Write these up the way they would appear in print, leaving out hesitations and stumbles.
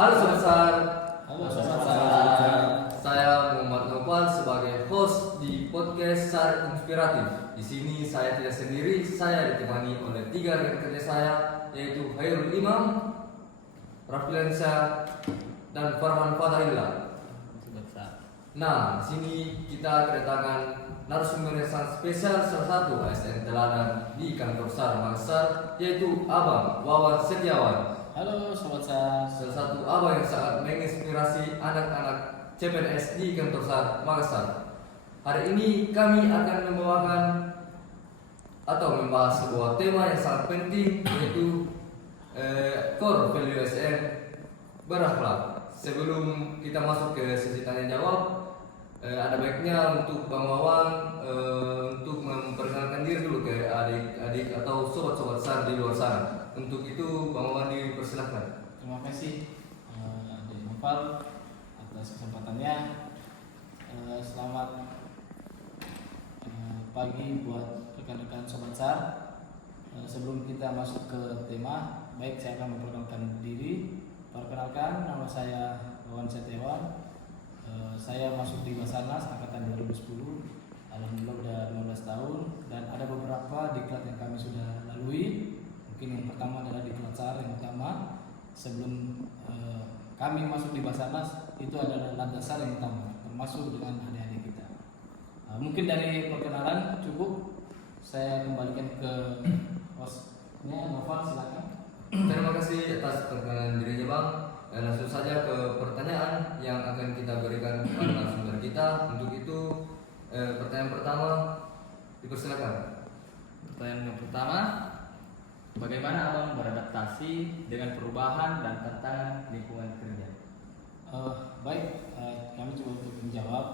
Halo Sobat Sar, Halo Sobat Sar. saya Muhammad Nopal sebagai host di podcast Sar Inspiratif. Di sini saya tidak sendiri, saya ditemani oleh 3 rekan kerja saya, yaitu Hairul Imam, Raffilansa, dan Farhan Fatahillah. Nah, di sini kita kedatangan narasumber yang sangat spesial, salah satu ASN teladan di kantor SAR Makassar, yaitu Abang Wawan Setiawan. Halo Sobat Sar. Salah satu abang yang sangat menginspirasi anak-anak CPNS di kantor SAR Makassar. Hari ini kami akan membawakan atau membahas sebuah tema yang sangat penting, yaitu core value ASN berakhlak. Sebelum kita masuk ke sesi tanya jawab, ada baiknya untuk Bang Wawan untuk memperkenalkan diri dulu ke adik-adik atau sobat-sobat SAR di luar sana. Untuk itu Bang Wawan dipersilakan. Terima kasih Adik Nopal atas kesempatannya. Selamat pagi buat rekan-rekan Sobat Sar. Sebelum kita masuk ke tema, baik saya akan memperkenalkan diri. Perkenalkan, nama saya Wawan Setiawan. Saya masuk di Basarnas angkatan 2010. Alhamdulillah udah 15 tahun dan ada beberapa diklat yang kami sudah lalui. Mungkin yang pertama adalah diklat SAR yang utama. Sebelum kami masuk di Basarnas, itu adalah landasan yang utama, termasuk dengan adik-adik kita. Mungkin dari perkenalan cukup. Saya kembalikan ke hostnya, Noval, silakan. Terima kasih atas perkenalan dirinya Bang. Langsung saja ke pertanyaan yang akan kita berikan kepada narasumber kita. Untuk itu pertanyaan pertama dipersilakan. Pertanyaan yang pertama, bagaimana Abang beradaptasi dengan perubahan dan tantangan lingkungan kerja? Baik, kami coba untuk menjawab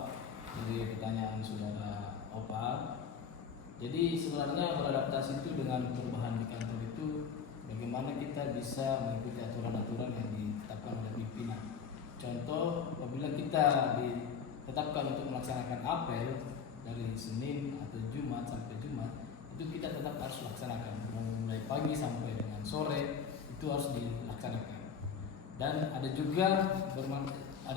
dari pertanyaan saudara Opal. Jadi sebenarnya beradaptasi itu dengan perubahan di kantor itu bagaimana kita bisa mengikuti aturan-aturan yang ditetapkan oleh pimpinan. Contoh, apabila kita ditetapkan untuk melaksanakan apel dari Senin atau Jumat sampai Jumat, itu kita tetap harus laksanakan mulai pagi sampai dengan sore, itu harus dilaksanakan. Dan ada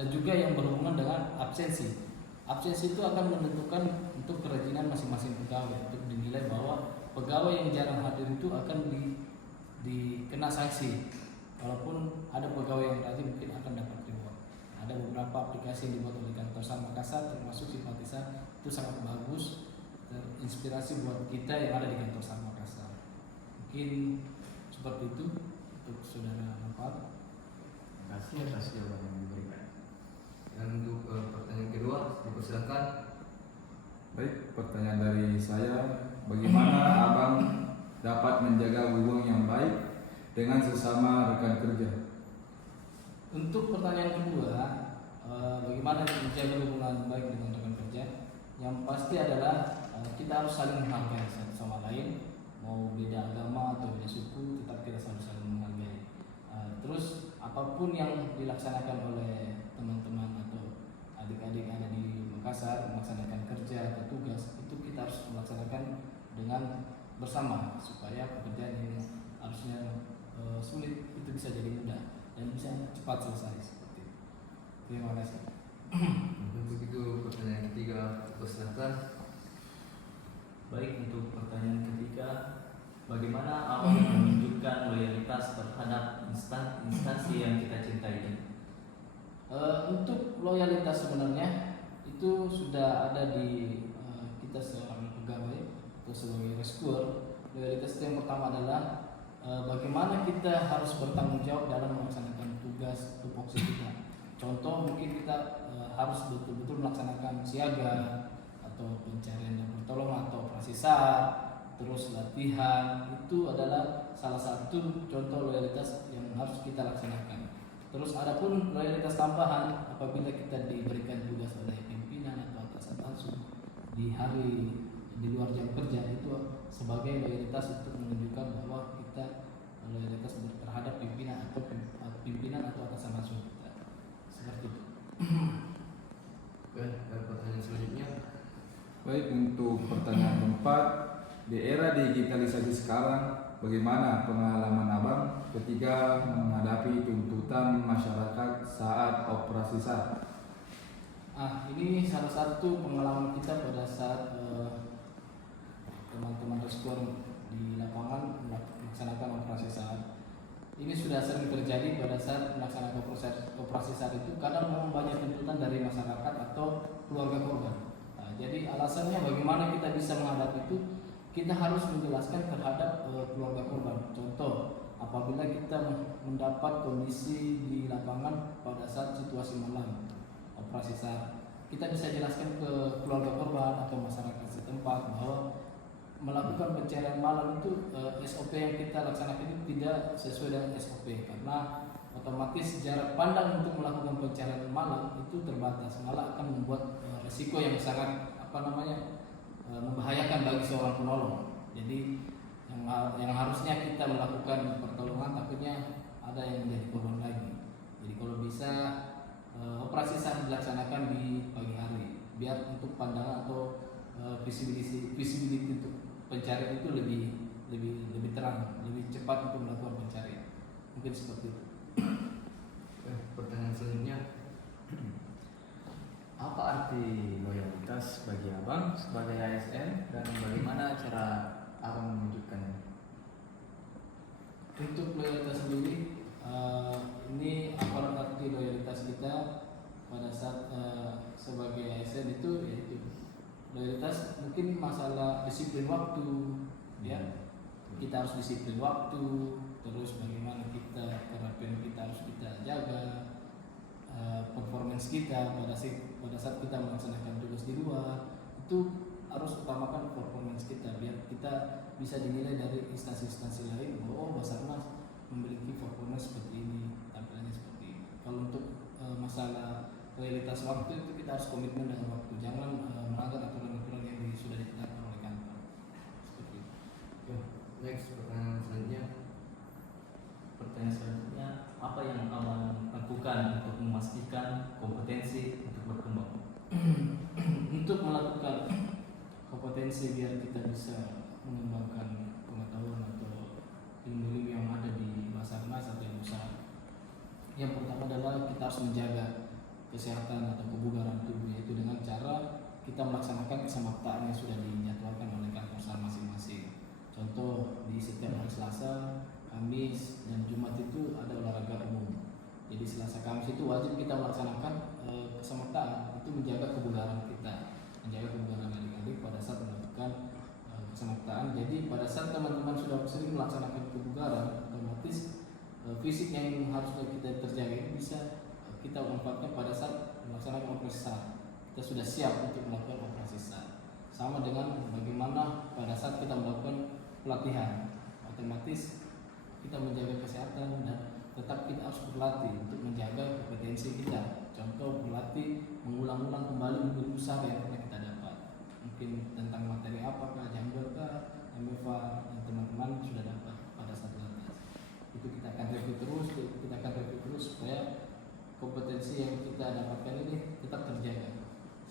juga yang berhubungan dengan absensi. Absensi itu akan menentukan untuk kerajinan masing-masing pegawai, untuk dinilai bahwa pegawai yang jarang hadir itu akan dikena sanksi. Walaupun ada pegawai yang rajin mungkin akan dapat reward. Ada beberapa aplikasi yang dibuat oleh kantor SAR Makassar, termasuk Simpatisan, itu sangat bagus, terinspirasi buat kita yang ada di kantor SAR Makassar. Mungkin seperti itu untuk saudara Nopal. Terima kasih atas jawaban yang diberikan. Dan untuk pertanyaan kedua dipersilakan. Baik, pertanyaan dari saya, bagaimana Abang dapat menjaga hubungan yang baik dengan sesama rekan kerja? Untuk pertanyaan kedua, bagaimana menjaga hubungan baik dengan rekan kerja? Yang pasti adalah kita harus saling menghargai satu sama lain. Mau beda agama atau beda suku, tetap kita selalu saling menghargai. Terus apapun yang dilaksanakan oleh teman-teman atau adik-adik yang ada di Makassar, melaksanakan kerja atau tugas, itu kita harus melaksanakan dengan bersama supaya pekerjaan yang harusnya sulit itu bisa jadi mudah dan bisa cepat selesai seperti itu. Terima kasih. Untuk itu pertanyaan ketiga dipersilakan. Baik, untuk pertanyaan ketiga, bagaimana Abang menunjukkan loyalitas terhadap instansi yang kita cintai ini? Untuk loyalitas sebenarnya itu sudah ada di kita seorang pegawai atau sebagai rescuer. Loyalitas itu yang pertama adalah bagaimana kita harus bertanggung jawab dalam melaksanakan tugas tupoksi kita. Contoh, mungkin kita harus betul-betul melaksanakan siaga atau pencarian dan pertolongan atau operasi SAR, terus latihan. Itu adalah salah satu contoh loyalitas yang harus kita laksanakan. Terus adapun loyalitas tambahan apabila kita diberikan tugas oleh pimpinan atau atasan langsung di hari di luar jam kerja, itu sebagai loyalitas untuk menunjukkan bahwa kita loyalitas terhadap pimpinan atau atasan langsung kita. Seperti itu. Oke, pertanyaan selanjutnya. Baik, untuk pertanyaan keempat, di era digitalisasi sekarang, bagaimana pengalaman Abang ketika menghadapi tuntutan tuntutan masyarakat saat operasi SAR? Ini salah satu pengalaman kita pada saat teman-teman respon di lapangan melaksanakan operasi SAR. Ini sudah sering terjadi pada saat melaksanakan operasi SAR itu, kadang memang banyak tuntutan dari masyarakat atau keluarga korban. Nah, jadi alasannya bagaimana kita bisa menghadapi itu, kita harus menjelaskan terhadap keluarga korban. Contoh, apabila kita mendapat kondisi di lapangan pada saat situasi malam operasi SAR, kita bisa jelaskan ke keluarga korban atau masyarakat setempat bahwa melakukan pencarian malam itu SOP yang kita laksanakan itu tidak sesuai dengan SOP, karena otomatis jarak pandang untuk melakukan pencarian malam itu terbatas, malah akan membuat resiko yang sangat membahayakan bagi seorang penolong. Jadi yang harusnya kita melakukan pertolongan, takutnya ada yang menjadi korban lagi. Jadi kalau bisa operasi SAR dilaksanakan di pagi hari, biar untuk pandangan atau visibility untuk pencarian itu lebih terang, lebih cepat untuk melakukan pencarian. Mungkin seperti itu. Pertanyaan selanjutnya, Apa arti loyalitas bagi abang sebagai ASN dan bagaimana cara abang menunjukkannya? Untuk loyalitas sendiri, ini apa arti loyalitas kita pada saat sebagai ASN itu, yaitu loyalitas mungkin masalah disiplin waktu, ya. Kita harus disiplin waktu, terus bagaimana kita kerapian kita harus kita jaga, performance kita pada saat kita melaksanakan tugas di luar itu harus utamakan performance kita, biar kita bisa dinilai dari instansi-instansi lain bahwa Basarnas memiliki performance seperti ini, tampilannya seperti ini. Kalau untuk masalah loyalitas waktu itu kita harus komitmen dengan waktu, jangan melanggar aturan-aturan yang sudah ditetapkan oleh kantor. Seperti itu. next pertanyaan selanjutnya, Pertanyaan selanjutnya, apa yang abang lakukan untuk memastikan kompetensi untuk berkembang? Untuk melakukan kompetensi biar kita bisa mengembangkan pengetahuan atau ilmu-ilmu yang ada di Basarnas atau di usaha. Yang pertama adalah kita harus menjaga kesehatan atau kebugaran tubuh, yaitu dengan cara kita melaksanakan kesamaptaan yang sudah dijadwalkan oleh kantor SAR masing-masing. Contoh, di setiap hari Selasa, Kamis, dan Jumat itu ada olahraga umum. Jadi Selasa Kamis itu wajib kita melaksanakan kesamaptaan, itu menjaga kebugaran kita, menjaga kebugaran adik-adik pada saat melakukan kesamaptaan. Jadi pada saat teman-teman sudah sering melaksanakan kebugaran, otomatis fisik yang harusnya kita terjaga ini bisa kita manfaatkan pada saat melaksanakan operasi SAR. Kita sudah siap untuk melakukan operasi SAR. Sama dengan bagaimana pada saat kita melakukan pelatihan, otomatis kita menjaga kesehatan dan tetap kita harus berlatih untuk menjaga kompetensi kita. Contoh, berlatih mengulang-ulang kembali ilmu SAR yang pernah kita dapat. Mungkin tentang materi apakah, janggal kah, MFA, dan teman-teman sudah dapat pada saat latih. Itu kita akan review terus supaya kompetensi yang kita dapatkan ini tetap terjaga.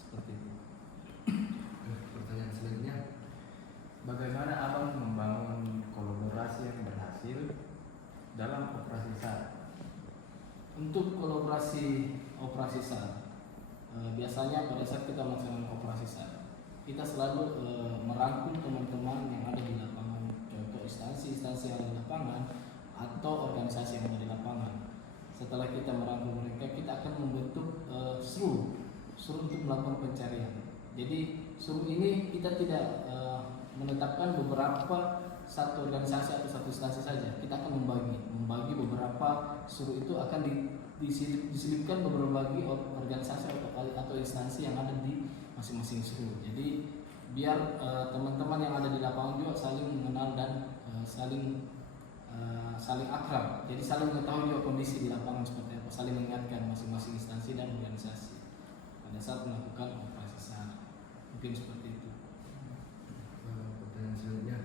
Seperti itu. pertanyaan selanjutnya, Bagaimana abang membangun kolaborasi yang berhasil dalam operasi SAR? Untuk operasi SAR, biasanya pada saat kita melaksanakan operasi SAR, kita selalu merangkul teman-teman yang ada di lapangan. Contoh, instansi yang ada di lapangan atau organisasi yang ada di lapangan. Setelah kita merangkul mereka, kita akan membentuk SRU untuk melakukan pencarian. Jadi SRU ini kita tidak menetapkan beberapa satu organisasi atau satu instansi saja. Kita akan membagi beberapa SRU itu akan diselipkan beberapa organisasi atau instansi yang ada di masing-masing SRU. Jadi biar teman-teman yang ada di lapangan juga saling mengenal dan saling akrab. Jadi saling mengetahui juga kondisi di lapangan seperti apa, saling mengingatkan masing-masing instansi dan organisasi pada saat melakukan operasi SAR. Mungkin seperti itu. pertanyaan selanjutnya,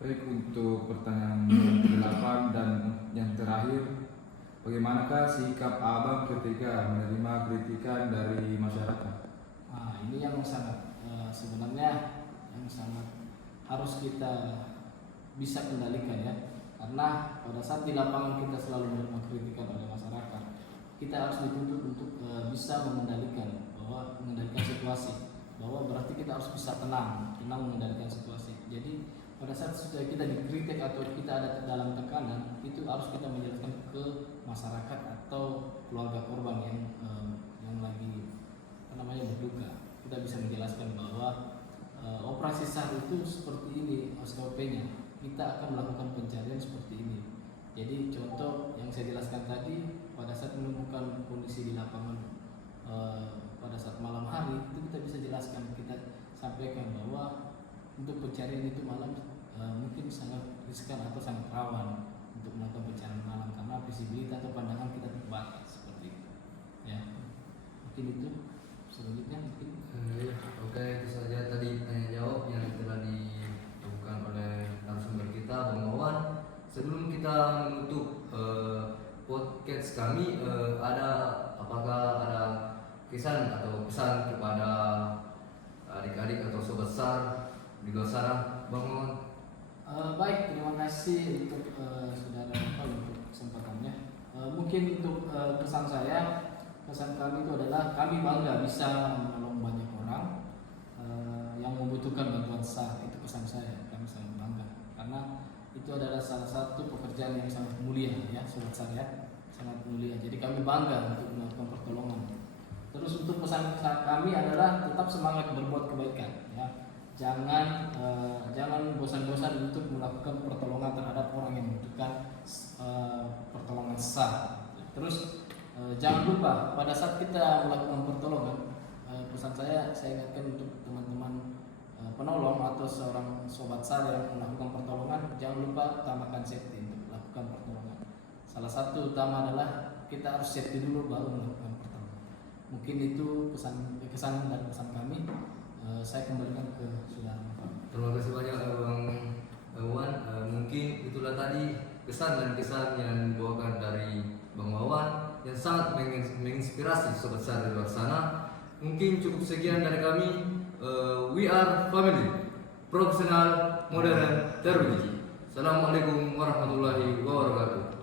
Baik, untuk pertanyaan yang ke-8 dan yang terakhir, bagaimanakah sikap abang ketika menerima kritikan dari masyarakat? Nah, ini yang sangat sebenarnya yang sangat harus kita bisa kendalikan, ya. Karena pada saat di lapangan kita selalu menerima kritikan oleh masyarakat, kita harus dituntut untuk bisa mengendalikan situasi, bahwa berarti kita harus bisa tenang mengendalikan situasi. Jadi pada saat sudah kita dikritik atau kita ada dalam tekanan, itu harus kita menjelaskan ke masyarakat atau keluarga korban yang lagi berduka. Kita bisa menjelaskan bahwa operasi SAR itu seperti ini SOP-nya. Kita akan melakukan pencarian seperti ini. Jadi contoh yang saya jelaskan tadi, pada saat menemukan kondisi di lapangan pada saat malam hari, itu kita bisa jelaskan, kita sampaikan bahwa untuk pencarian itu malam mungkin sangat riskan atau sangat rawan untuk melakukan pencarian malam karena visibilitas atau pandangan kita terbatas seperti itu. Ya, mungkin itu. Selanjutnya mungkin. Oke, itu saja tadi tanya jawab yang telah dilakukan oleh narasumber kita, Bang Wawan. Sebelum kita menutup podcast kami, apakah ada kesan atau pesan kepada adik-adik atau sobat SAR di luar sana, Bang Wawan? Baik, terima kasih untuk saudara Bapak untuk kesempatannya. Mungkin untuk pesan kami itu adalah kami bangga bisa menolong banyak orang yang membutuhkan bantuan SAR. Itu pesan saya, kami sangat bangga karena itu adalah salah satu pekerjaan yang sangat mulia ya, sobat SAR ya, sangat mulia. Jadi kami bangga untuk melakukan pertolongan. Terus untuk pesan kami adalah tetap semangat berbuat kebaikan ya. Jangan bosan-bosan untuk melakukan pertolongan terhadap orang yang membutuhkan pertolongan SAR. Terus jangan lupa pada saat kita melakukan pertolongan, pesan saya ingatkan untuk teman-teman penolong atau seorang sobat SAR yang melakukan pertolongan, jangan lupa utamakan safety untuk melakukan pertolongan. Salah satu utama adalah kita harus safety dulu baru melakukan pertolongan. Mungkin itu kesan dan pesan kami. Saya kembalikan ke saudara. Terima kasih banyak Bang Wawan. Mungkin itulah tadi kesan yang dibawakan dari Bang Wawan yang sangat menginspirasi sobat SAR di luar sana. Mungkin cukup sekian dari kami. We are family, profesional, modern, terwiji. Assalamualaikum warahmatullahi wabarakatuh.